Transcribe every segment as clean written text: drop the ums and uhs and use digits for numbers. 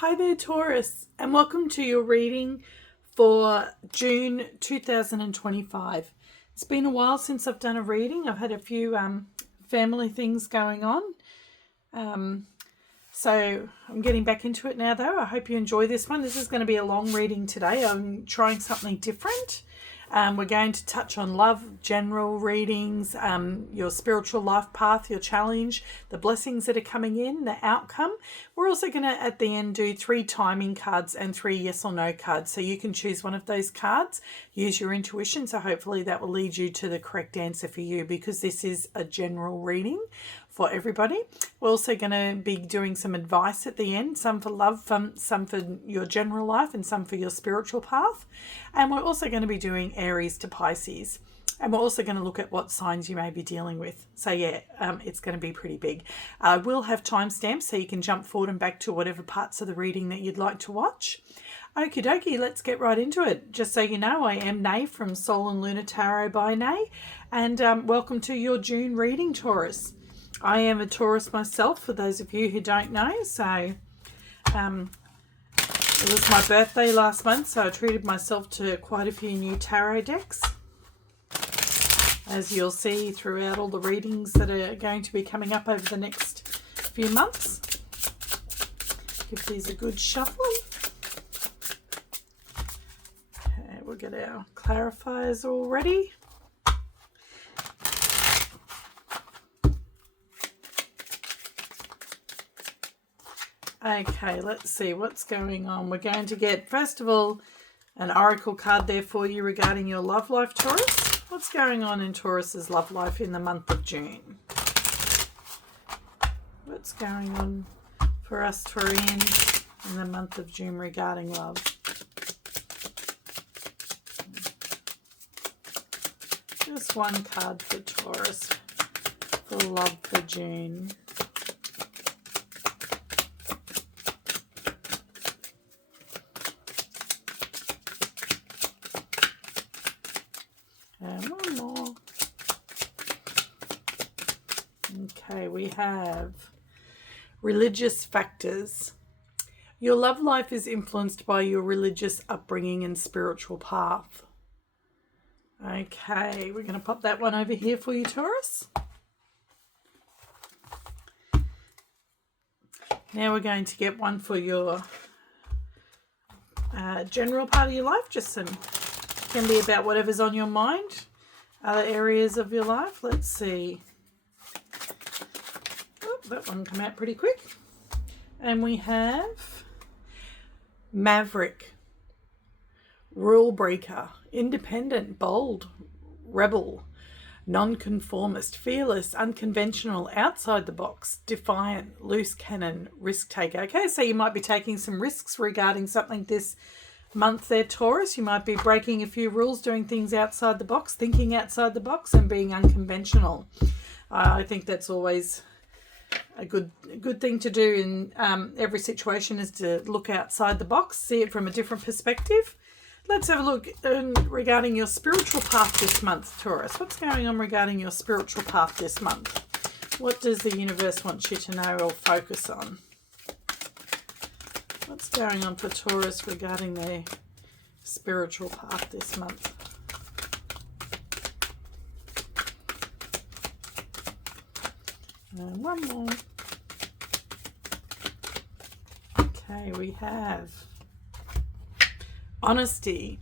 Hi there, Taurus, and welcome to your reading for June 2025. It's been a while since I've done a reading. I've had a few family things going on. So I'm getting back into it now, though. I hope you enjoy this one. This is going to be a long reading today. I'm trying something different. We're going to touch on love, general readings, your spiritual life path, your challenge, the blessings that are coming in, the outcome. We're also going to, at the end, do 3 timing cards and 3 yes or no cards. So you can choose one of those cards, use your intuition. So hopefully that will lead you to the correct answer for you, because this is a general reading for everybody. We're also going to be doing some advice at the end, some for love, some for your general life, and some for your spiritual path. And we're also going to be doing Aries to Pisces. And we're also going to look at what signs you may be dealing with. So yeah, it's going to be pretty big. We'll have timestamps so you can jump forward and back to whatever parts of the reading that you'd like to watch. Okie dokie, let's get right into it. Just so you know, I am Nay from Soul and Lunar Tarot by Nay. And welcome to your June reading, Taurus. I am a Taurus myself, for those of you who don't know. So it was my birthday last month, so I treated myself to quite a few new tarot decks, as you'll see throughout all the readings that are going to be coming up over the next few months. Give these a good shuffle. Okay, we'll get our clarifiers all ready. Okay, let's see what's going on. We're going to get, first of all, an oracle card there for you regarding your love life, Taurus. What's going on in Taurus's love life in the month of June? What's going on for us Taurians in the month of June regarding love? Just one card for Taurus for love for June. And one more. Okay, we have religious factors. Your love life is influenced by your religious upbringing and spiritual path. Okay, we're going to pop that one over here for you, Taurus. Now we're going to get one for your general part of your life, just some. Can be about whatever's on your mind, other areas of your life. Let's see. Oh, that one came out pretty quick. And we have Maverick, Rule Breaker, Independent, Bold, Rebel, Nonconformist, Fearless, Unconventional, Outside the Box, Defiant, Loose Cannon, Risk Taker. Okay, so you might be taking some risks regarding something this month there, Taurus. You might be breaking a few rules, doing things outside the box, thinking outside the box, and being unconventional. I think that's always a good thing to do in every situation, is to look outside the box, see it from a different perspective. Let's have a look regarding your spiritual path this month, Taurus. What's going on regarding your spiritual path this month? What does the universe want you to know or focus on? What's going on for Taurus regarding their spiritual path this month? And one more. Okay, we have honesty.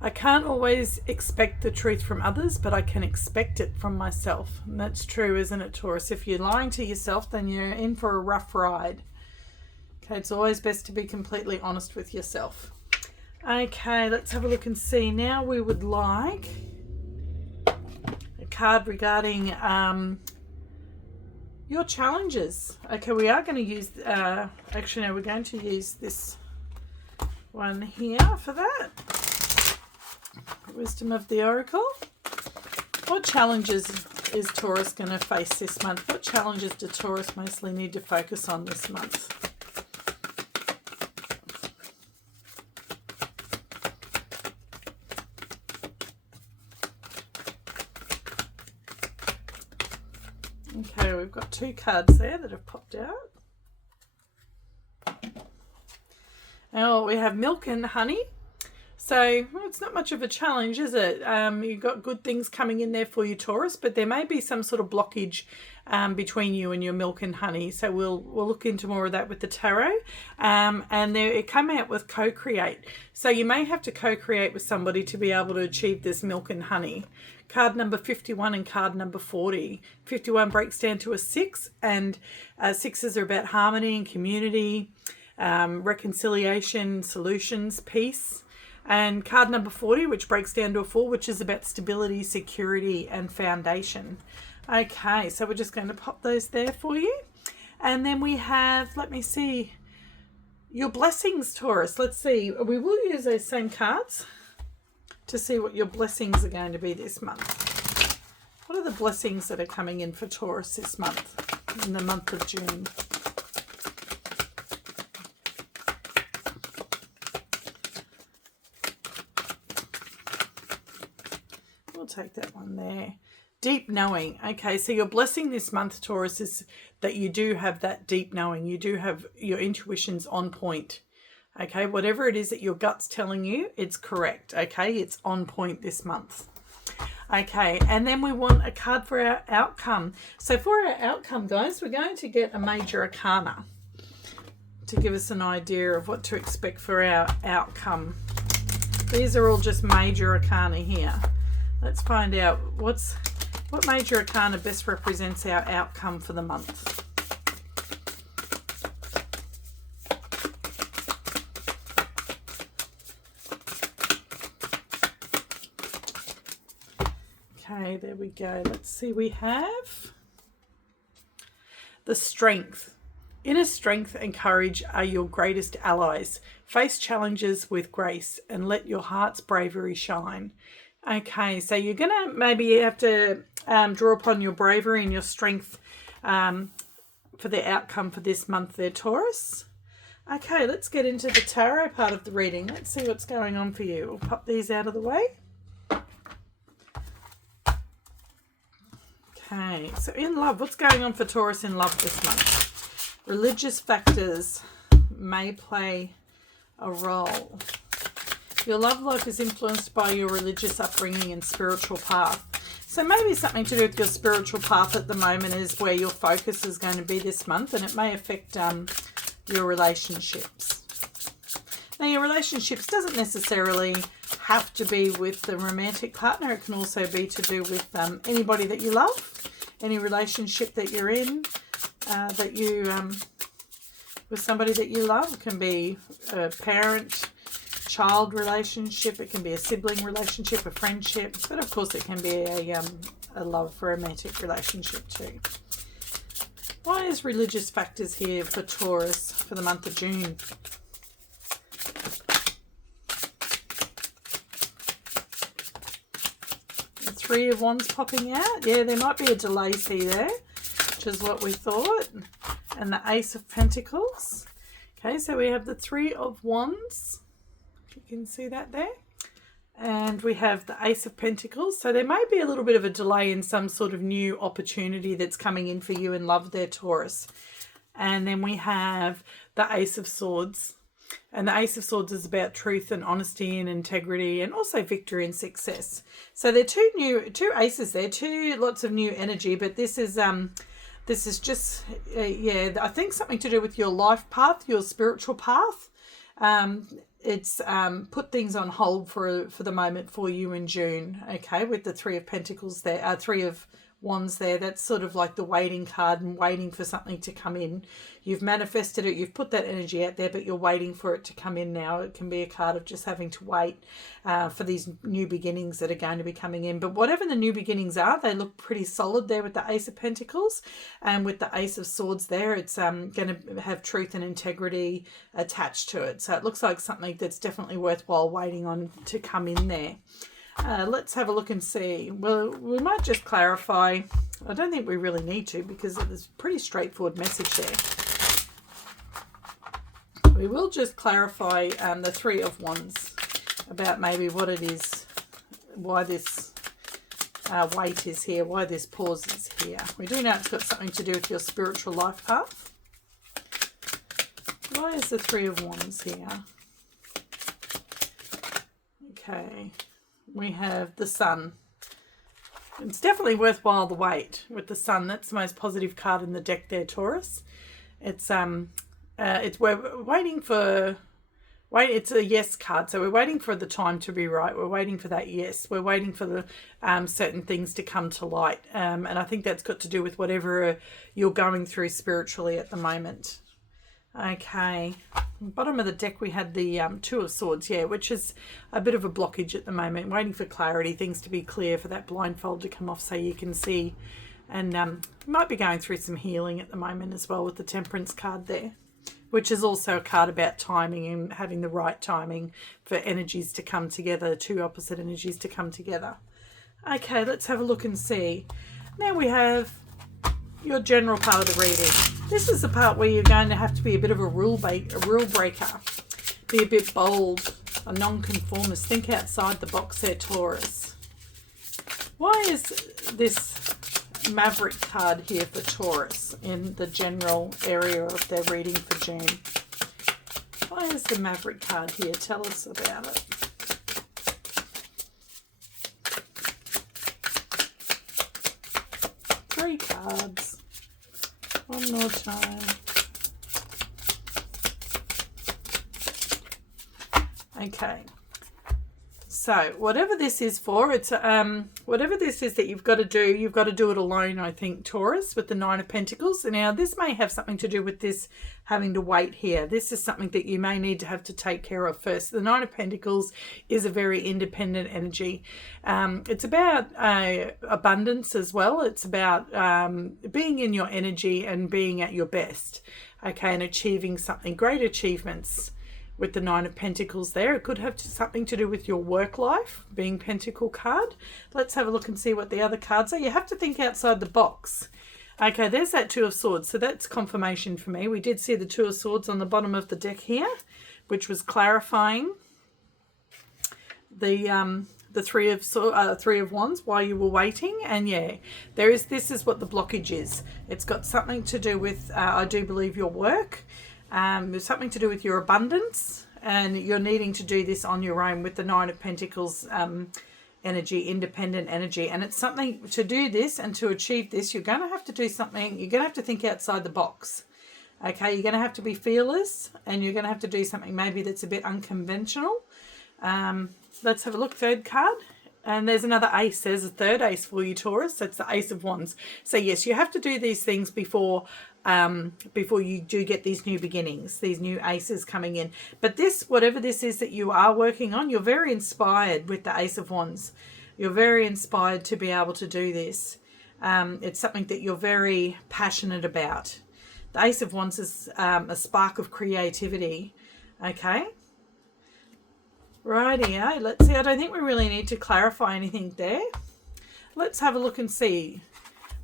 I can't always expect the truth from others, but I can expect it from myself. And that's true, isn't it, Taurus? If you're lying to yourself, then you're in for a rough ride. Okay, it's always best to be completely honest with yourself. Okay, let's have a look and see. Now we would like a card regarding your challenges. Okay, we are going to use, actually no, we're going to use this one here for that. Wisdom of the Oracle. What challenges is Taurus going to face this month? What challenges do Taurus mostly need to focus on this month? Okay, we've got 2 cards there that have popped out. Now we have milk and honey. So well, it's not much of a challenge, is it? You've got good things coming in there for you, Taurus, but there may be some sort of blockage between you and your milk and honey. So we'll look into more of that with the tarot. And there it came out with co-create. So you may have to co-create with somebody to be able to achieve this milk and honey. Card number 51 and card number 40. 51 breaks down to a 6, and 6s are about harmony and community, reconciliation, solutions, peace. And card number 40, which breaks down to a 4, which is about stability, security, and foundation. Okay, so we're just going to pop those there for you. And then we have, let me see, your blessings, Taurus. Let's see. We will use those same cards to see what your blessings are going to be this month. What are the blessings that are coming in for Taurus this month, in the month of June? We'll take that one there. Deep knowing. Okay, so your blessing this month, Taurus, is that you do have that deep knowing. You do have your intuition's on point. Okay, whatever it is that your gut's telling you, it's correct. Okay, it's on point this month. Okay, and then we want a card for our outcome. So for our outcome, guys, we're going to get a major arcana to give us an idea of what to expect for our outcome. These are all just major arcana here. Let's find out what major arcana best represents our outcome for the month. Okay, there we go. Let's see. We have the strength. Inner strength and courage are your greatest allies. Face challenges with grace and let your heart's bravery shine. Okay, so you're going to maybe have to draw upon your bravery and your strength for the outcome for this month there, Taurus. Okay, let's get into the tarot part of the reading. Let's see what's going on for you. We'll pop these out of the way. Okay, so in love, what's going on for Taurus in love this month? Religious factors may play a role. Your love life is influenced by your religious upbringing and spiritual path. So maybe something to do with your spiritual path at the moment is where your focus is going to be this month, and it may affect your relationships. Now, your relationships doesn't necessarily have to be with the romantic partner. It can also be to do with anybody that you love, any relationship that you're in, with somebody that you love. It can be a parent-child relationship. It can be a sibling relationship, a friendship, but of course it can be a love romantic relationship too. Why is religious factors here for Taurus for the month of June? The Three of Wands popping out. Yeah, there might be a delay there, which is what we thought. And the Ace of Pentacles. Okay, so we have the Three of Wands. If you can see that there. And we have the Ace of Pentacles. So there may be a little bit of a delay in some sort of new opportunity that's coming in for you in love there, Taurus. And then we have the Ace of Swords. And the Ace of Swords is about truth and honesty and integrity and also victory and success. So there are two aces there, lots of new energy, but this is just, I think something to do with your life path, your spiritual path. It's put things on hold for the moment for you in June, okay, with the Three of Pentacles there, Three of Wands there. That's sort of like the waiting card and waiting for something to come in. You've manifested it, you've put that energy out there, but you're waiting for it to come in now. It can be a card of just having to wait for these new beginnings that are going to be coming in. But whatever the new beginnings are, they look pretty solid there with the Ace of Pentacles, and with the Ace of Swords there, it's going to have truth and integrity attached to it. So it looks like something that's definitely worthwhile waiting on to come in there. Let's have a look and see. Well, we might just clarify. I don't think we really need to, because there's a pretty straightforward message there. We will just clarify the Three of Wands about maybe what it is, why this wait is here, why this pause is here. We do know it's got something to do with your spiritual life path. Why is the Three of Wands here? Okay, we have the Sun. It's definitely worthwhile the wait with the Sun. That's the most positive card in the deck there, Taurus. It's we're waiting for it's a yes card, so we're waiting for the time to be right. We're waiting for that yes. We're waiting for the certain things to come to light, and I think that's got to do with whatever you're going through spiritually at the moment. Okay, bottom of the deck we had the Two of Swords, which is a bit of a blockage at the moment, waiting for clarity, things to be clear, for that blindfold to come off so you can see, and you might be going through some healing at the moment as well with the Temperance card there, which is also a card about timing and having the right timing for energies to come together, two opposite energies to come together. Okay, let's have a look and see. Now we have your general part of the reading. This is the part where you're going to have to be a bit of a rule breaker, be a bit bold, a non-conformist. Think outside the box there, Taurus. Why is this Maverick card here for Taurus in the general area of their reading for June? Why is the Maverick card here? Tell us about it. Three cards. One more time. Okay. So whatever this is for, it's whatever this is that you've got to do it alone, I think, Taurus, with the Nine of Pentacles. Now, this may have something to do with this having to wait here. This is something that you may need to have to take care of first. The Nine of Pentacles is a very independent energy. It's about abundance as well. It's about being in your energy and being at your best, okay, and achieving something, great achievements. With the Nine of Pentacles there, it could have something to do with your work life, being Pentacle card. Let's have a look and see what the other cards are. You have to think outside the box. Okay, there's that Two of Swords, so that's confirmation for me. We did see the Two of Swords on the bottom of the deck here, which was clarifying the Three of Wands while you were waiting. And yeah, this is what the blockage is. It's got something to do with, I do believe, your work. There's something to do with your abundance, and you're needing to do this on your own with the Nine of Pentacles energy, independent energy. And it's something to do this and to achieve this, you're going to have to do something. You're going to have to think outside the box. Okay, you're going to have to be fearless, and you're going to have to do something maybe that's a bit unconventional. Let's have a look. Third card. And there's another ace. There's a third ace for you, Taurus. That's the Ace of Wands. So yes, you have to do these things before you do get these new beginnings, these new aces coming in. But this, whatever this is that you are working on, you're very inspired with the Ace of Wands. You're very inspired to be able to do this. It's something that you're very passionate about. The Ace of Wands is a spark of creativity. Okay. Rightio, let's see. I don't think we really need to clarify anything there. Let's have a look and see.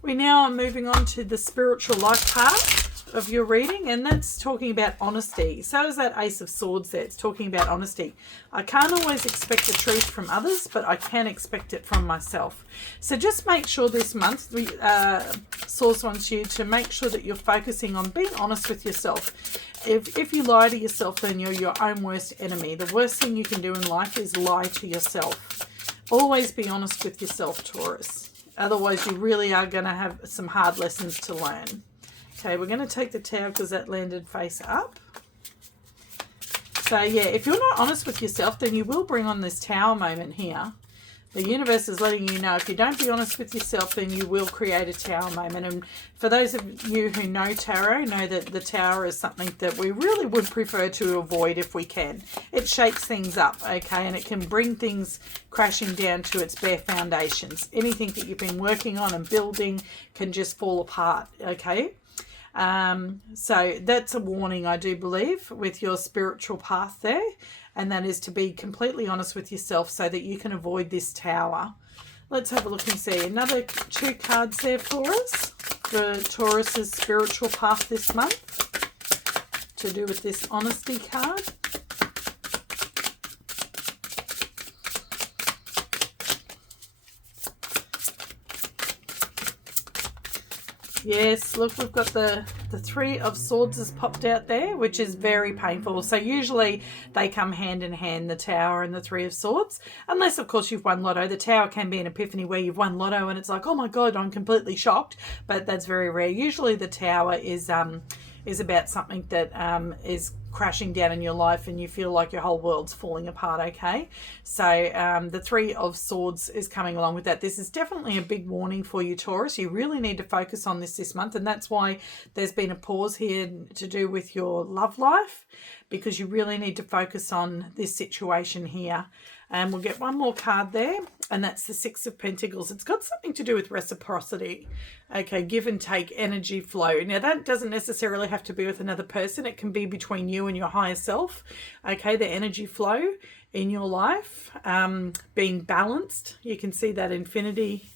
We now are moving on to the spiritual life part of your reading, and that's talking about honesty. So is that Ace of Swords there. It's talking about honesty. I can't always expect the truth from others, but I can expect it from myself. So just make sure this month, Source wants you to make sure that you're focusing on being honest with yourself. If you lie to yourself, then you're your own worst enemy. The worst thing you can do in life is lie to yourself. Always be honest with yourself, Taurus. Otherwise, you really are going to have some hard lessons to learn. Okay, we're going to take the Tower because that landed face up. So, yeah, if you're not honest with yourself, then you will bring on this Tower moment here. The universe is letting you know if you don't be honest with yourself, then you will create a Tower moment. And for those of you who know tarot, know that the Tower is something that we really would prefer to avoid if we can. It shakes things up, okay, and it can bring things crashing down to its bare foundations. Anything that you've been working on and building can just fall apart, okay? So that's a warning, I do believe, with your spiritual path there. And that is to be completely honest with yourself so that you can avoid this Tower. Let's have a look and see. Another two cards there for us. For Taurus's spiritual path this month. To do with this honesty card. Yes, look, we've got the Three of Swords has popped out there, which is very painful. So usually they come hand in hand, the Tower and the Three of Swords. Unless, of course, you've won Lotto. The Tower can be an epiphany where you've won Lotto and it's like, oh my God, I'm completely shocked. But that's very rare. Usually the Tower is about something that is crashing down in your life and you feel like your whole world's falling apart, okay? So the Three of Swords is coming along with that. This is definitely a big warning for you, Taurus. You really need to focus on this month, and that's why there's been a pause here to do with your love life, because you really need to focus on this situation here. And we'll get one more card there, and that's the Six of Pentacles. It's got something to do with reciprocity. Okay, give and take, energy flow. Now, that doesn't necessarily have to be with another person. It can be between you and your higher self. Okay, the energy flow in your life, being balanced. You can see that infinity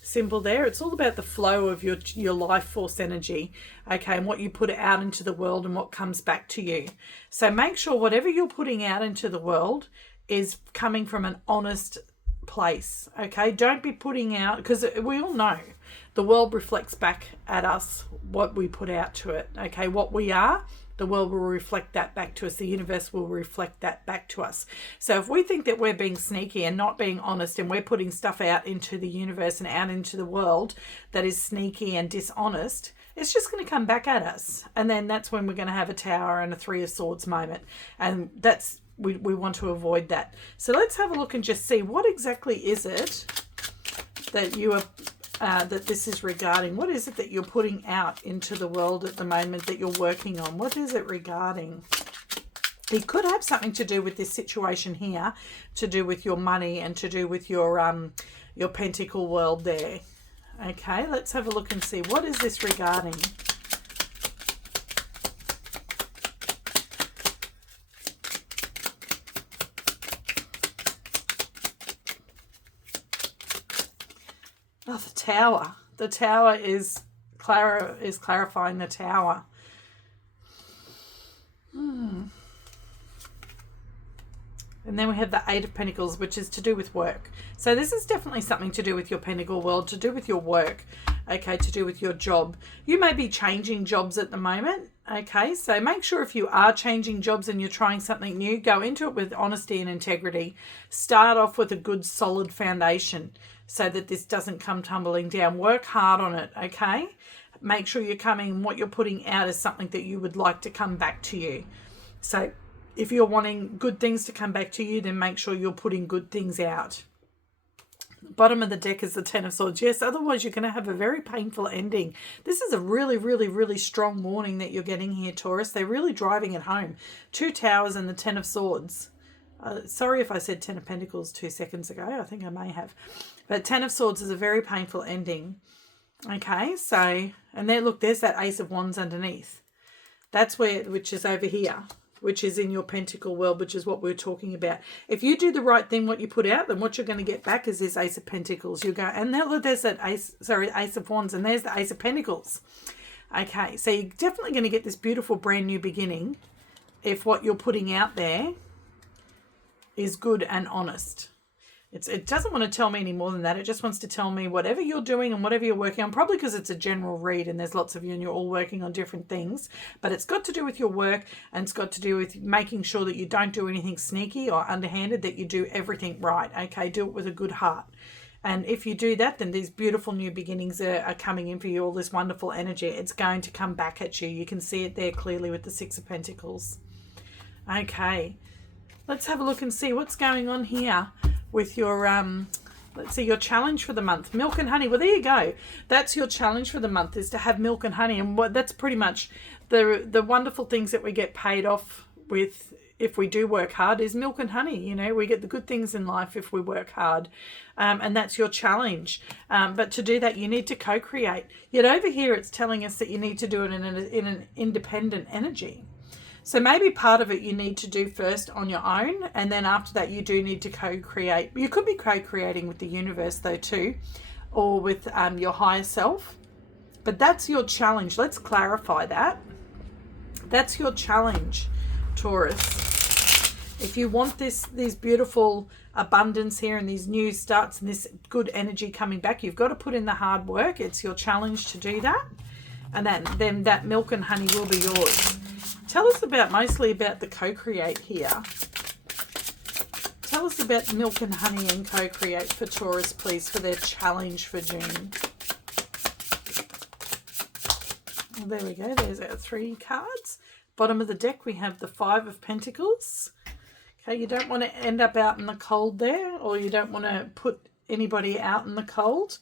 symbol there. It's all about the flow of your life force energy, okay, and what you put out into the world and what comes back to you. So make sure whatever you're putting out into the world is coming from an honest place, okay? Don't be putting out, because we all know the world reflects back at us what we put out to it, okay? What we are, the world will reflect that back to us. The universe will reflect that back to us. So if we think that we're being sneaky and not being honest, and we're putting stuff out into the universe and out into the world that is sneaky and dishonest, it's just going to come back at us. And then that's when we're going to have a Tower and a Three of Swords moment. And that's, we want to avoid that. So let's have a look and just see what exactly is it that you are that this is regarding. What is it that you're putting out into the world at the moment that you're working on? What is it regarding? It could have something to do with this situation here, to do with your money and to do with your pentacle world there. Okay, let's have a look and see. What is this regarding? Oh, the Tower. The Tower is clarifying the Tower. And then we have the Eight of Pentacles, which is to do with work. So this is definitely something to do with your pentacle world, to do with your work, okay, to do with your job. You may be changing jobs at the moment, okay? So make sure if you are changing jobs and you're trying something new, go into it with honesty and integrity. Start off with a good, solid foundation so that this doesn't come tumbling down. Work hard on it, okay? Make sure what you're putting out is something that you would like to come back to you. So if you're wanting good things to come back to you, then make sure you're putting good things out. Bottom of the deck is the Ten of Swords. Yes, otherwise you're going to have a very painful ending. This is a really, really, really strong warning that you're getting here, Taurus. They're really driving it home. Two Towers and the Ten of Swords. Sorry if I said Ten of Pentacles 2 seconds ago. I think I may have. But Ten of Swords is a very painful ending. Okay, so, and there, look, there's that Ace of Wands underneath. That's which is over here, which is in your pentacle world, which is what we're talking about. If you do the right thing, what you put out, then what you're going to get back is this Ace of Pentacles. You go, and now look, there's that Ace of Wands, and there's the Ace of Pentacles. Okay, so you're definitely going to get this beautiful brand new beginning if what you're putting out there is good and honest. It doesn't want to tell me any more than that. It just wants to tell me whatever you're doing and whatever you're working on, probably because it's a general read and there's lots of you and you're all working on different things, but it's got to do with your work, and it's got to do with making sure that you don't do anything sneaky or underhanded, that you do everything right, okay? Do it with a good heart. And if you do that, then these beautiful new beginnings are coming in for you, all this wonderful energy. It's going to come back at you. You can see it there clearly with the Six of Pentacles. Okay, let's have a look and see what's going on here with your, let's see, your challenge for the month. Milk and honey. Well, there you go. That's your challenge for the month, is to have milk and honey. And that's pretty much the wonderful things that we get paid off with if we do work hard is milk and honey. You know, we get the good things in life if we work hard. And that's your challenge. But to do that, you need to co-create. Yet over here, it's telling us that you need to do it in an independent energy. So maybe part of it you need to do first on your own, and then after that you do need to co-create. You could be co-creating with the universe though too, or with your higher self. But that's your challenge. Let's clarify that. That's your challenge, Taurus. If you want these beautiful abundance here and these new starts and this good energy coming back, you've got to put in the hard work. It's your challenge to do that. And then that milk and honey will be yours. Tell us mostly about the co-create here. Tell us about milk and honey and co-create for Taurus, please, for their challenge for June. Well, there we go. There's our 3 cards. Bottom of the deck, we have the 5 of Pentacles. Okay, you don't want to end up out in the cold there, or you don't want to put anybody out in the cold.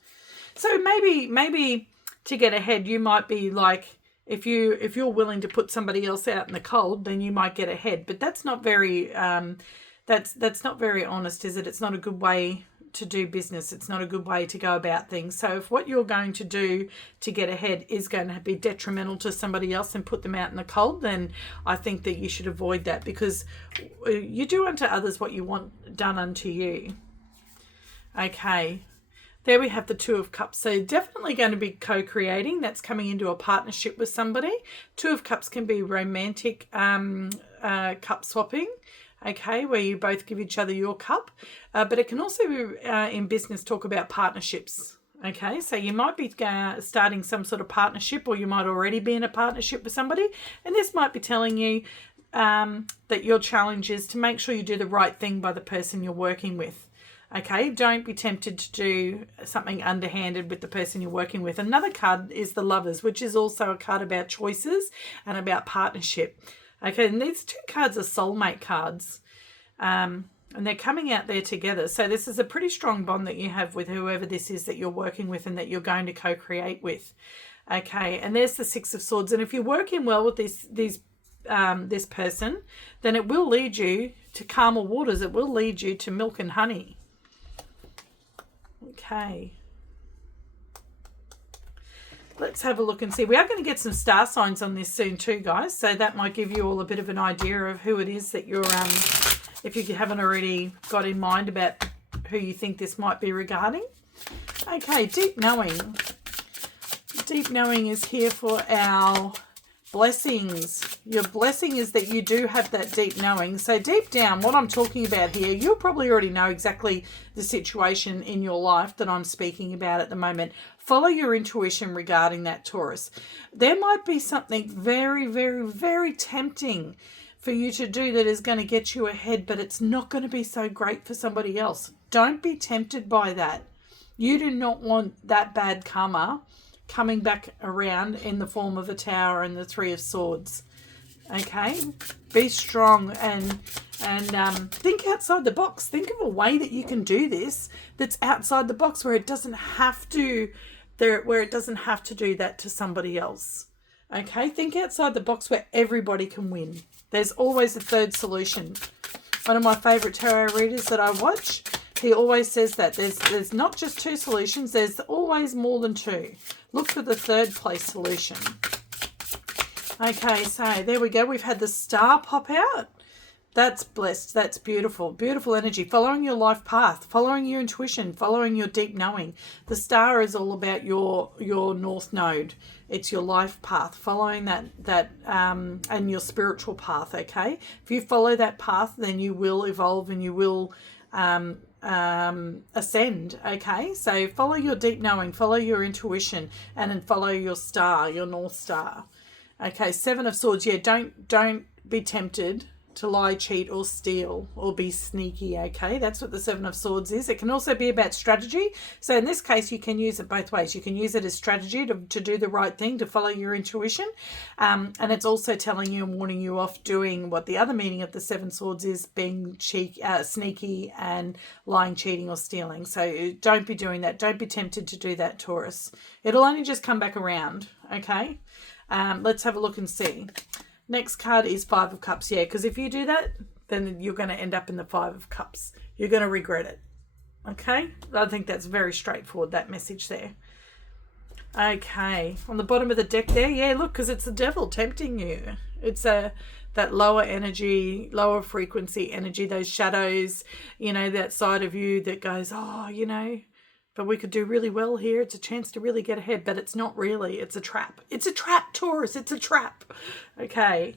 So maybe to get ahead, you might be like, if you're willing to put somebody else out in the cold, then you might get ahead. But that's not very that's not very honest, is it? It's not a good way to do business. It's not a good way to go about things. So if what you're going to do to get ahead is going to be detrimental to somebody else and put them out in the cold, then I think that you should avoid that, because you do unto others what you want done unto you. Okay. There we have the 2 of Cups. So definitely going to be co-creating. That's coming into a partnership with somebody. 2 of Cups can be romantic cup swapping. Okay, where you both give each other your cup. But it can also be in business talk about partnerships. Okay, so you might be starting some sort of partnership, or you might already be in a partnership with somebody. And this might be telling you that your challenge is to make sure you do the right thing by the person you're working with. Okay, don't be tempted to do something underhanded with the person you're working with. Another card is the Lovers, which is also a card about choices and about partnership. Okay, and these 2 cards are soulmate cards. And they're coming out there together. So this is a pretty strong bond that you have with whoever this is that you're working with and that you're going to co-create with. Okay, and there's the 6 of Swords. And if you're working well with this person, then it will lead you to calmer waters. It will lead you to milk and honey. Okay. Let's have a look and see. We are going to get some star signs on this soon too, guys. So that might give you all a bit of an idea of who it is that you're, if you haven't already got in mind about who you think this might be regarding. Okay, deep knowing. Deep knowing is here for our blessings. Your blessing is that you do have that deep knowing. So deep down, what I'm talking about here, you'll probably already know exactly the situation in your life that I'm speaking about at the moment. Follow your intuition regarding that, Taurus. There might be something very, very, very tempting for you to do that is going to get you ahead, but it's not going to be so great for somebody else. Don't be tempted by that. You do not want that bad karma coming back around in the form of a Tower and the 3 of Swords. Okay, be strong and think outside the box. Think of a way that you can do this that's outside the box, where it doesn't have to do that to somebody else. Okay, think outside the box where everybody can win. There's always a third solution. One of my favorite tarot readers that I watch, he always says that there's not just 2 solutions, there's always more than 2. Look for the third place solution. Okay, so there we go. We've had the Star pop out. That's blessed. That's beautiful. Beautiful energy. Following your life path, following your intuition, following your deep knowing. The Star is all about your North Node. It's your life path, following that and your spiritual path, okay? If you follow that path, then you will evolve and you will ascend. Okay, so follow your deep knowing, follow your intuition, and then follow your star, your North Star. Okay, 7 of Swords. Yeah, don't be tempted to lie, cheat, or steal, or be sneaky. Okay, that's what the 7 of Swords is. It can also be about strategy. So in this case, you can use it both ways. You can use it as strategy to do the right thing, to follow your intuition, and it's also telling you and warning you off doing what the other meaning of the 7 Swords is, being sneaky and lying, cheating, or stealing. So don't be doing that. Don't be tempted to do that, Taurus. It'll only just come back around. Okay, let's have a look and see. Next card is 5 of Cups. Yeah, because if you do that, then you're going to end up in the 5 of Cups. You're going to regret it. Okay? I think that's very straightforward, that message there. Okay. On the bottom of the deck there, yeah, look, because it's the devil tempting you. It's that lower energy, lower frequency energy, those shadows, that side of you that goes, but we could do really well here. It's a chance to really get ahead, but it's not really. It's a trap. It's a trap, Taurus. It's a trap. Okay.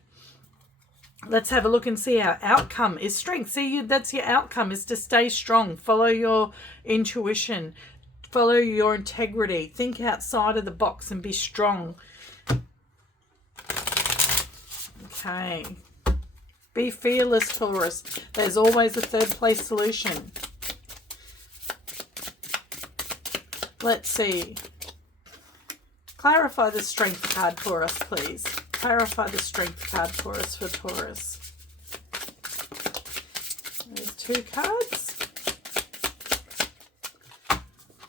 Let's have a look and see. Our outcome is strength. See, that's your outcome, is to stay strong. Follow your intuition. Follow your integrity. Think outside of the box and be strong. Okay. Be fearless, Taurus. There's always a third place solution. Let's see. Clarify the strength card for us, please. Clarify the strength card for us for Taurus. There's 2 cards.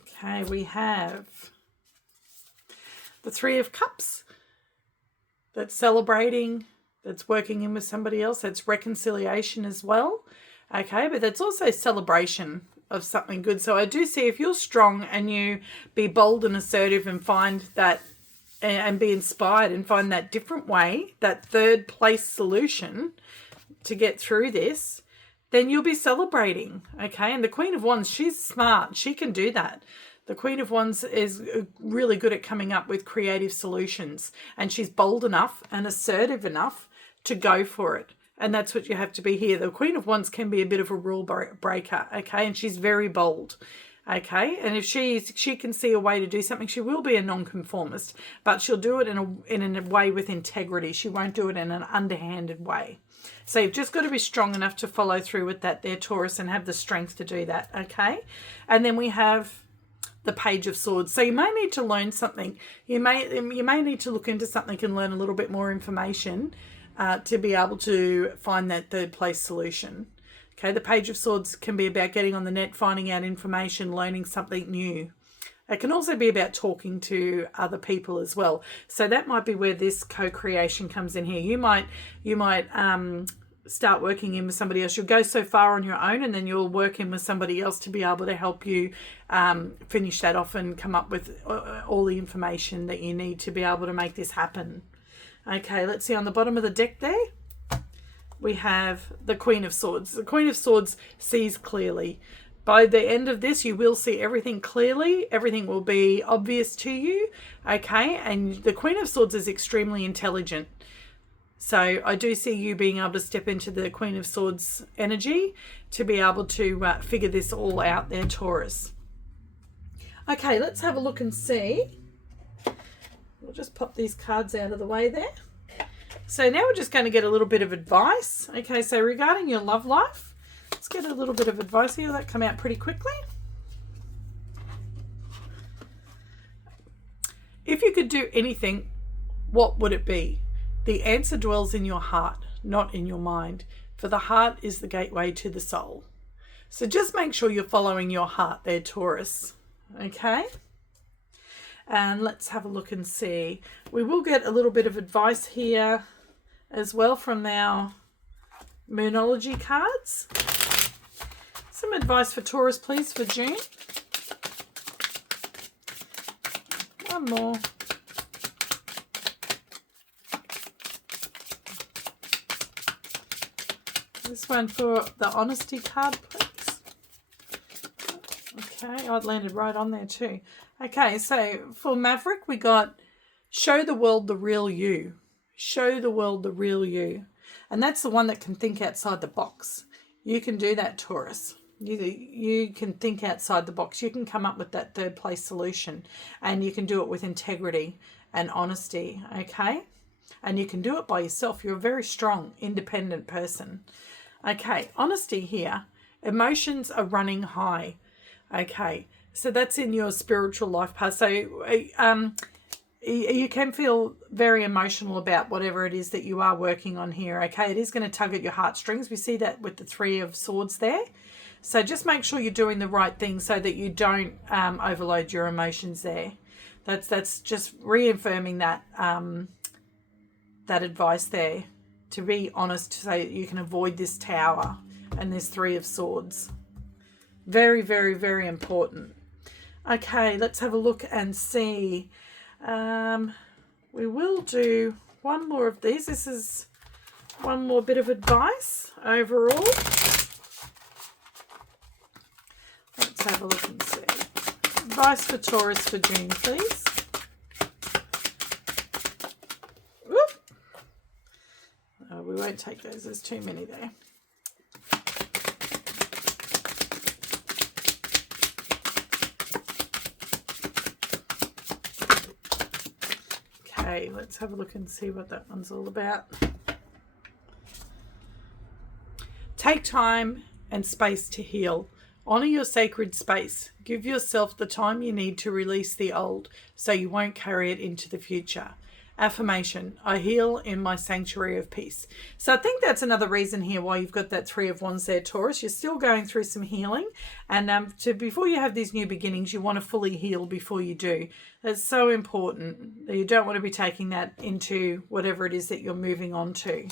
Okay, we have the 3 of Cups. That's celebrating, that's working in with somebody else, that's reconciliation as well. Okay, but that's also celebration of something good. So I do see, if you're strong and you be bold and assertive and find that, and be inspired and find that different way, that third place solution to get through this, then you'll be celebrating. Okay, and the Queen of Wands, she's smart. She can do that. The Queen of Wands is really good at coming up with creative solutions, and she's bold enough and assertive enough to go for it. And that's what you have to be here. The Queen of Wands can be a bit of a rule breaker, okay? And she's very bold, okay? And if she can see a way to do something, she will be a nonconformist, but she'll do it in a way with integrity. She won't do it in an underhanded way. So you've just got to be strong enough to follow through with that there, Taurus, and have the strength to do that, okay? And then we have the Page of Swords. So you may need to learn something. You may need to look into something and learn a little bit more information to be able to find that third place solution. Okay, the Page of Swords can be about getting on the net, finding out information, learning something new. It can also be about talking to other people as well. So that might be where this co-creation comes in here. You might start working in with somebody else. You'll go so far on your own, and then you'll work in with somebody else to be able to help you finish that off and come up with all the information that you need to be able to make this happen. Okay, let's see, on the bottom of the deck there, we have the Queen of Swords. The Queen of Swords sees clearly. By the end of this, you will see everything clearly. Everything will be obvious to you, okay? And the Queen of Swords is extremely intelligent. So I do see you being able to step into the Queen of Swords energy to be able to figure this all out there, Taurus. Okay, let's have a look and see. We'll just pop these cards out of the way there. So now we're just going to get a little bit of advice. Okay, so regarding your love life, let's get a little bit of advice here. That come out pretty quickly. If you could do anything, what would it be? The answer dwells in your heart, not in your mind, for the heart is the gateway to the soul. So just make sure you're following your heart there, Taurus. Okay? And let's have a look and see. We will get a little bit of advice here as well from our Moonology cards. Some advice for Taurus, please, for June. One more. This one for the Honesty card, please. Okay, oh, it landed right on there too. Okay, so for Maverick, we got show the world the real you. Show the world the real you. And that's the one that can think outside the box. You can do that, Taurus. You can think outside the box. You can come up with that third place solution. And you can do it with integrity and honesty, okay? And you can do it by yourself. You're a very strong, independent person. Okay, honesty here. Emotions are running high. Okay, so that's in your spiritual life path. So you can feel very emotional about whatever it is that you are working on here. Okay, it is going to tug at your heartstrings. We see that with the 3 of Swords there. So just make sure you're doing the right thing so that you don't overload your emotions there. That's just reaffirming that that advice there, to be honest, so that you can avoid this Tower and this 3 of Swords. Very, very, very important. Okay, let's have a look and see. We will do one more of these. This is one more bit of advice overall. Let's have a look and see. Advice for Taurus for June, please. won't take those. There's too many there. Okay, let's have a look and see what that one's all about. Take time and space to heal. Honor your sacred space. Give yourself the time you need to release the old so you won't carry it into the future. Affirmation, I heal in my sanctuary of peace. So I think that's another reason here why you've got that Three of Wands there, Taurus. You're still going through some healing. And before you have these new beginnings, you want to fully heal before you do. That's so important. You don't want to be taking that into whatever it is that you're moving on to.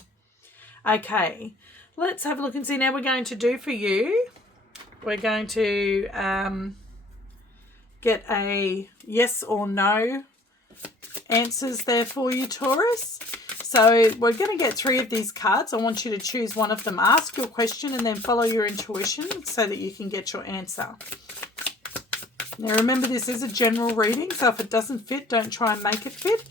Okay, let's have a look and see. Now we're going to do for you. We're going to get a yes or no answers there for you, Taurus. So we're going to get 3 of these cards. I want you to choose one of them. Ask your question and then follow your intuition so that you can get your answer. Now remember, this is a general reading, so if it doesn't fit, don't try and make it fit.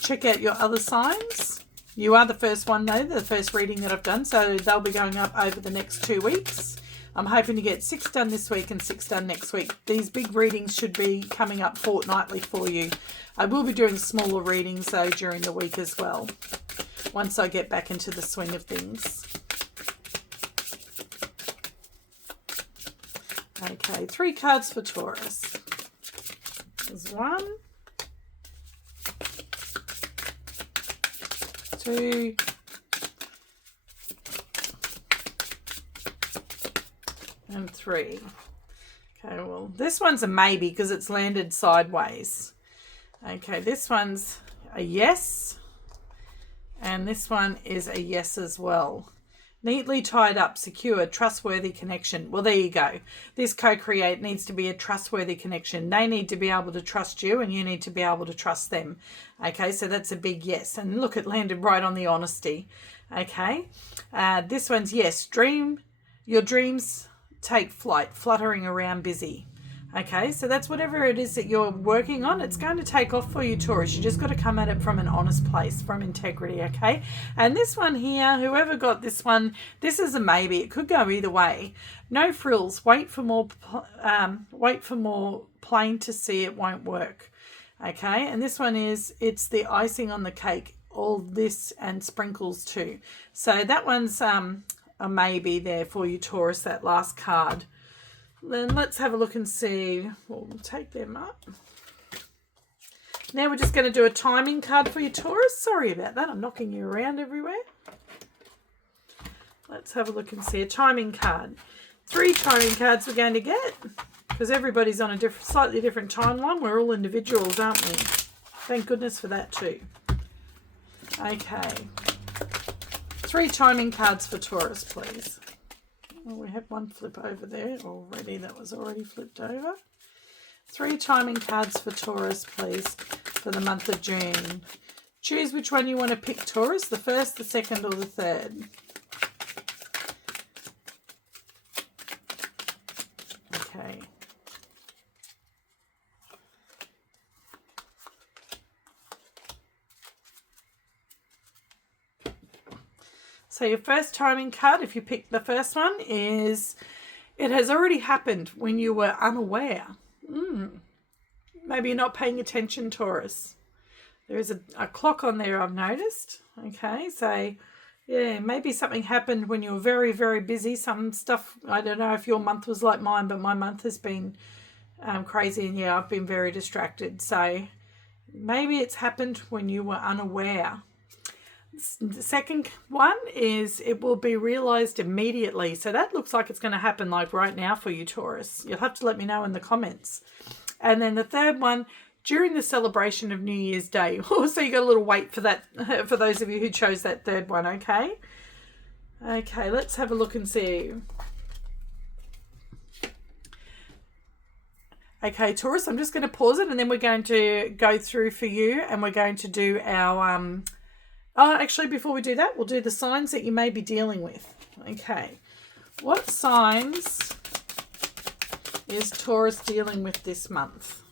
Check out your other signs. You are the first one though, the first reading that I've done, so they'll be going up over the next 2 weeks. I'm hoping to get 6 done this week and 6 done next week. These big readings should be coming up fortnightly for you. I will be doing smaller readings though during the week as well, once I get back into the swing of things. Okay, 3 cards for Taurus. There's 1, 2, and 3. Okay, well, this one's a maybe because it's landed sideways. Okay, this one's a yes, and this one is a yes as well. Neatly tied up, secure, trustworthy connection. Well, there you go. This co-create needs to be a trustworthy connection. They need to be able to trust you and you need to be able to trust them. Okay, so that's a big yes. And look, it landed right on the honesty. Okay, this one's yes. Your dreams take flight, fluttering around busy. Okay, so that's whatever it is that you're working on. It's going to take off for you, Taurus. You just got to come at it from an honest place, from integrity, okay? And this one here, whoever got this one, this is a maybe. It could go either way. No frills. Wait for more plain to see it won't work. Okay, and this one is, it's the icing on the cake. All this and sprinkles too. So that one's a maybe there for you, Taurus, that last card. Then let's have a look and see. We'll take them up. Now we're just going to do a timing card for you, Taurus. Sorry about that. I'm knocking you around everywhere. Let's have a look and see a timing card. 3 timing cards we're going to get because everybody's on a slightly different timeline. We're all individuals, aren't we? Thank goodness for that too. Okay. 3 timing cards for Taurus, please. Oh, we had one flip over there already. That was already flipped over. 3 timing cards for Taurus, please, for the month of June. Choose which one you want to pick, Taurus, the first, the second, or the third. Okay. So your first timing card, if you pick the first one, is it has already happened when you were unaware. Maybe you're not paying attention, Taurus. There is a clock on there, I've noticed. Okay, so yeah, maybe something happened when you were very, very busy. Some stuff, I don't know if your month was like mine, but my month has been crazy. And yeah, I've been very distracted. So maybe it's happened when you were unaware. The second one is it will be realized immediately. So that looks like it's going to happen like right now for you, Taurus. You'll have to let me know in the comments. And then the third one, during the celebration of New Year's Day. So you got a little wait for that, for those of you who chose that third one, okay? Okay, let's have a look and see. Okay, Taurus, I'm just going to pause it and then we're going to go through for you and we're going to do our... Oh, actually, before we do that, we'll do the signs that you may be dealing with. Okay. What signs is Taurus dealing with this month?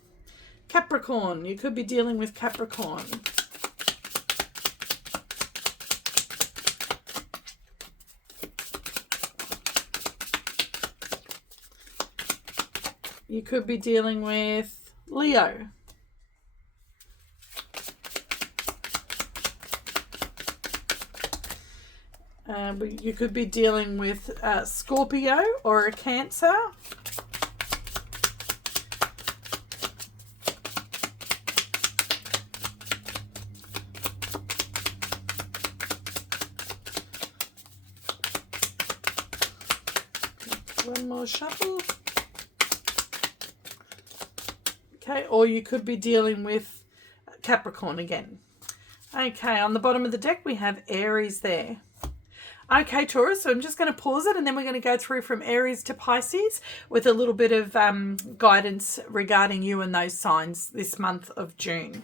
Capricorn. You could be dealing with Capricorn. You could be dealing with Leo. You could be dealing with Scorpio or a Cancer. One more shuffle. Okay, or you could be dealing with Capricorn again. Okay, on the bottom of the deck we have Aries there. Okay, Taurus, so I'm just going to pause it and then we're going to go through from Aries to Pisces with a little bit of guidance regarding you and those signs this month of June.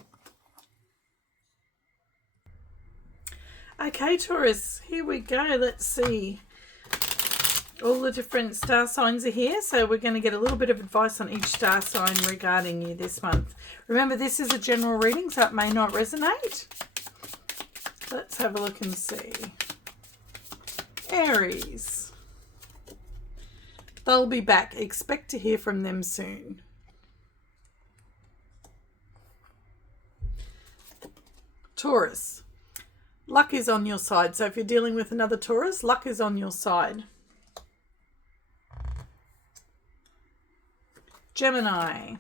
Okay, Taurus, here we go. Let's see. All the different star signs are here, so we're going to get a little bit of advice on each star sign regarding you this month. Remember, this is a general reading, so it may not resonate. Let's have a look and see. Aries. They'll be back. Expect to hear from them soon. Taurus. Luck is on your side. So if you're dealing with another Taurus, luck is on your side. Gemini.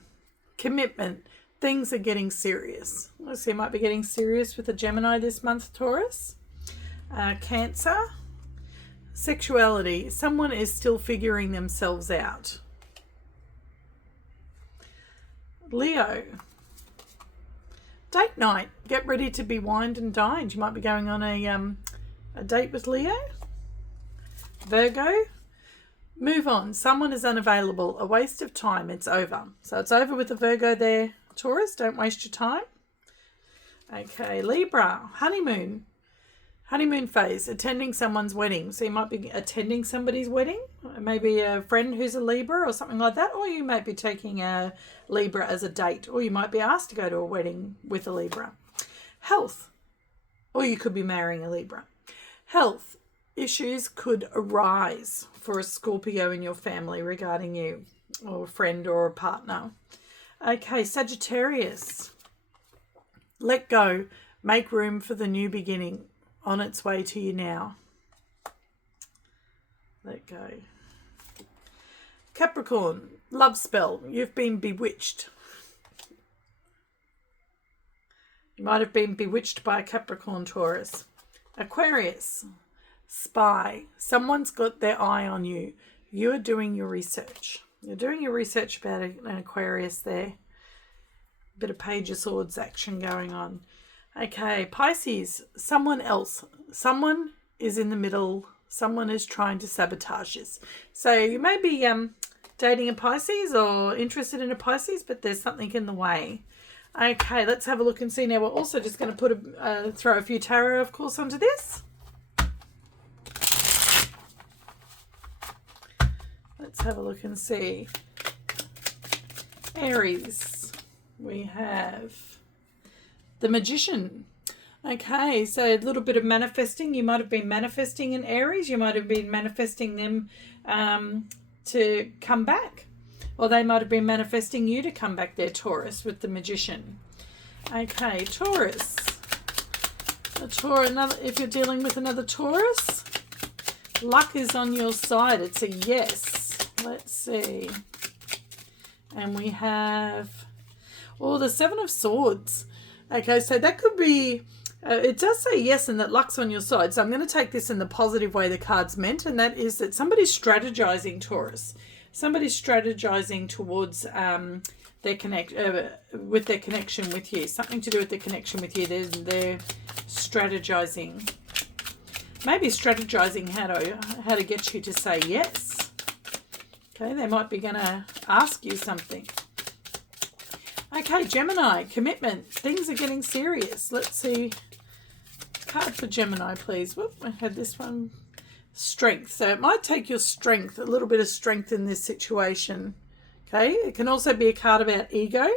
Commitment. Things are getting serious. So you might be getting serious with a Gemini this month, Taurus. Cancer. Sexuality. Someone is still figuring themselves out. Leo. Date night. Get ready to be wined and dined. You might be going on a date with Leo. Virgo. Move on. Someone is unavailable. A waste of time. It's over. So it's over with the Virgo there, Taurus. Don't waste your time. Okay, Libra. Honeymoon. Honeymoon phase. Attending someone's wedding. So you might be attending somebody's wedding. Maybe a friend who's a Libra or something like that. Or you might be taking a Libra as a date. Or you might be asked to go to a wedding with a Libra. Health. Or you could be marrying a Libra. Health. Issues could arise for a Scorpio in your family regarding you, or a friend or a partner. Okay, Sagittarius. Let go. Make room for the new beginning on its way to you now. Let go. Capricorn. Love spell. You've been bewitched. You might have been bewitched by a Capricorn, Taurus. Aquarius. Spy. Someone's got their eye on you. You're doing your research. You're doing your research about an Aquarius there. Bit of Page of Swords action going on. Okay, Pisces. Someone else. Someone is in the middle. Someone is trying to sabotage this. So you may be dating a Pisces or interested in a Pisces, but there's something in the way. Okay, let's have a look and see. Now we're also just going to put throw a few tarot, of course, onto this. Let's have a look and see. Aries. We have the Magician. Okay, so a little bit of manifesting. You might have been manifesting in Aries. You might have been manifesting them to come back. Or they might have been manifesting you to come back there, Taurus, with the Magician. Okay, Taurus. If you're dealing with another Taurus, luck is on your side. It's a yes. Let's see. And we have, the Seven of Swords. Okay, so that could be, it does say yes and that luck's on your side. So I'm going to take this in the positive way the card's meant, and that is that somebody's strategizing, Taurus. Somebody's strategizing towards their with their connection with you. Something to do with their connection with you. They're strategizing. Maybe strategizing how to get you to say yes. Okay, they might be going to ask you something. Okay, Gemini, commitment. Things are getting serious. Let's see. Card for Gemini, please. Whoop, I had this one. Strength. So it might take your strength, a little bit of strength in this situation. Okay, it can also be a card about ego.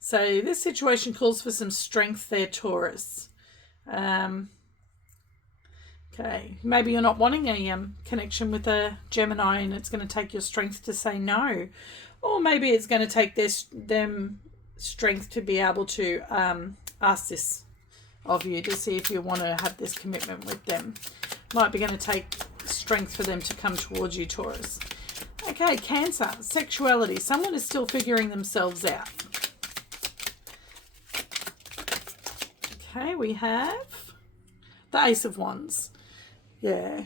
So this situation calls for some strength there, Taurus. Okay, maybe you're not wanting a connection with a Gemini and it's going to take your strength to say no. Or maybe it's going to take them strength to be able to ask this of you, to see if you want to have this commitment with them. Might be going to take strength for them to come towards you, Taurus. Okay, Cancer, sexuality. Someone is still figuring themselves out. Okay, we have the Ace of Wands. Yeah.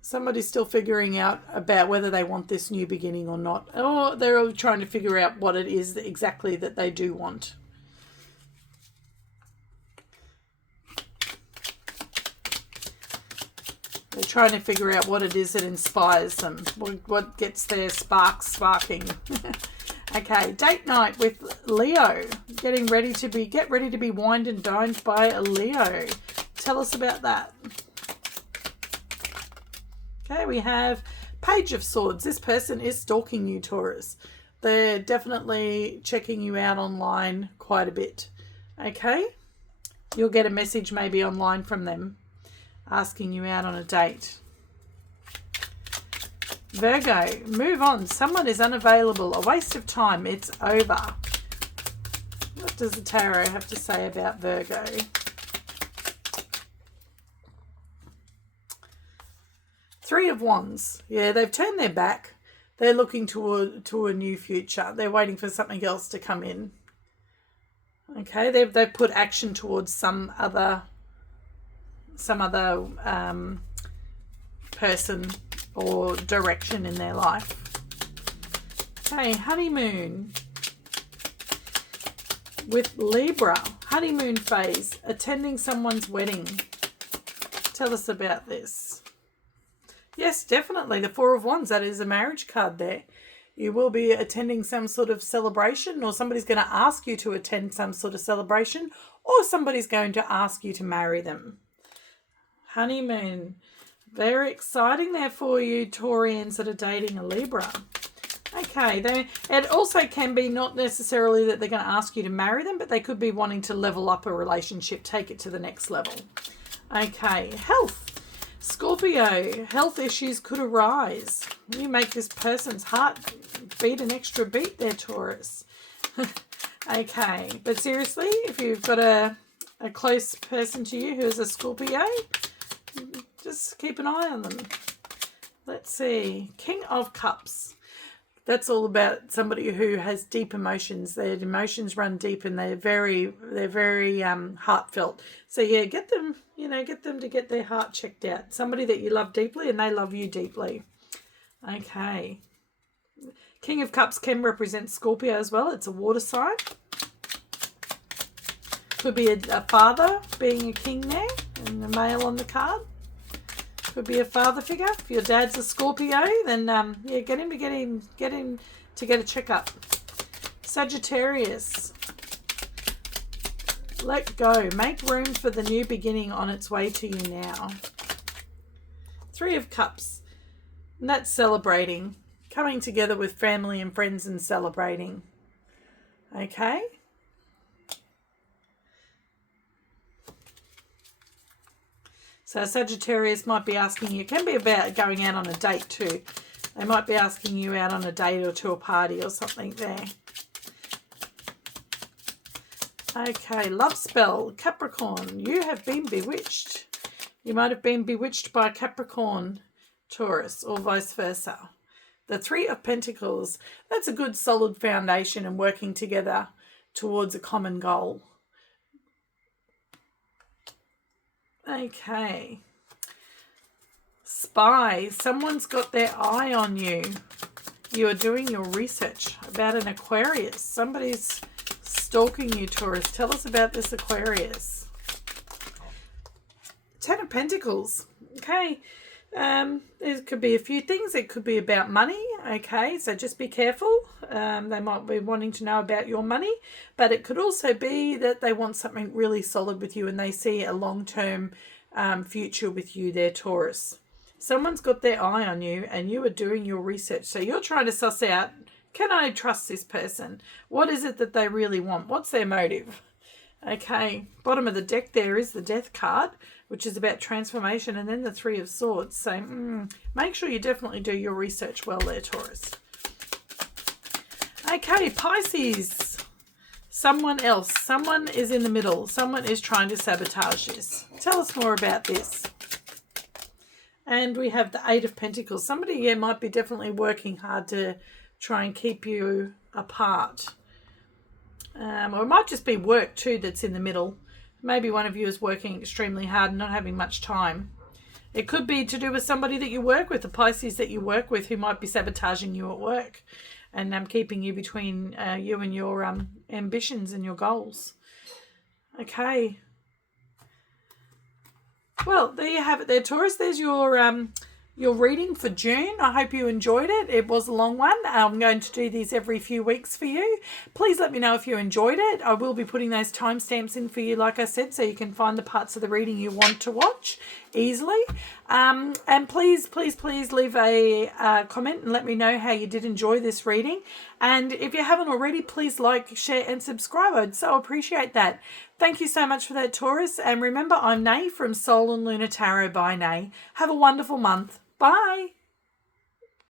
Somebody's still figuring out about whether they want this new beginning or not. Or they're all trying to figure out what it is exactly that they do want. They're trying to figure out what it is that inspires them. What gets their sparks sparking. Okay, date night with Leo. Get ready to be wined and dined by a Leo. Tell us about that. Okay, we have Page of Swords. This person is stalking you, Taurus. They're definitely checking you out online quite a bit. Okay, you'll get a message maybe online from them asking you out on a date. Virgo, move on. Someone is unavailable. A waste of time. It's over. What does the tarot have to say about Virgo? Three of Wands. Yeah, they've turned their back. They're looking to a new future. They're waiting for something else to come in. Okay, they've put action towards some other person or direction in their life. Okay, honeymoon with Libra. Honeymoon phase. Attending someone's wedding. Tell us about this. Yes, definitely. The Four of Wands. That is a marriage card there. You will be attending some sort of celebration, or somebody's going to ask you to attend some sort of celebration, or somebody's going to ask you to marry them. Honeymoon. Very exciting there for you, Taurians that are dating a Libra. Okay, it also can be not necessarily that they're going to ask you to marry them, but they could be wanting to level up a relationship, take it to the next level. Okay, health. Scorpio, health issues could arise. You make this person's heart beat an extra beat there, Taurus. Okay, but seriously, if you've got a close person to you who is a Scorpio, just keep an eye on them. Let's see. King of Cups. That's all about somebody who has deep emotions. Their emotions run deep and they're very heartfelt. So yeah, get them to get their heart checked out. Somebody that you love deeply and they love you deeply. Okay. King of Cups can represent Scorpio as well. It's a water sign. Could be a father being a king there and a male on the card. Could be a father figure. If your dad's a Scorpio, then yeah, get him to get a checkup. Sagittarius. Let go. Make room for the new beginning on its way to you now. Three of Cups. And that's celebrating. Coming together with family and friends and celebrating. Okay. So Sagittarius might be asking you, it can be about going out on a date too. They might be asking you out on a date or to a party or something there. Okay, love spell, Capricorn. You have been bewitched. You might have been bewitched by Capricorn, Taurus, or vice versa. The Three of Pentacles. That's a good solid foundation and working together towards a common goal. Okay. Spy. Someone's got their eye on you. You are doing your research about an Aquarius. Somebody's stalking you, Taurus. Tell us about this Aquarius. Ten of Pentacles. Okay. There could be a few things. It could be about money. Okay, so just be careful. They might be wanting to know about your money, but it could also be that they want something really solid with you and they see a long-term future with you there, Taurus. Someone's got their eye on you and you are doing your research. So you're trying to suss out, can I trust this person? What is it that they really want? What's their motive? Okay, bottom of the deck there is the Death card, which is about transformation, and then the Three of Swords. So make sure you definitely do your research well there, Taurus. Okay, Pisces. Someone else. Someone is in the middle. Someone is trying to sabotage this. Tell us more about this. And we have the Eight of Pentacles. Somebody here might be definitely working hard to try and keep you apart. Or it might just be work too that's in the middle. Maybe one of you is working extremely hard and not having much time. It could be to do with somebody that you work with, a Pisces that you work with, who might be sabotaging you at work and keeping you between you and your ambitions and your goals. Okay. Well, there you have it there, Taurus. There's your reading for June. I hope you enjoyed it. It was a long one. I'm going to do these every few weeks for you. Please let me know if you enjoyed it. I will be putting those timestamps in for you, like I said, so you can find the parts of the reading you want to watch easily. And please leave a comment and let me know how you did enjoy this reading. And if you haven't already, please like, share and subscribe. I'd so appreciate that. Thank you so much for that, Taurus. And remember, I'm Nay from Soul and Lunar Tarot by Nay. Have a wonderful month. Bye.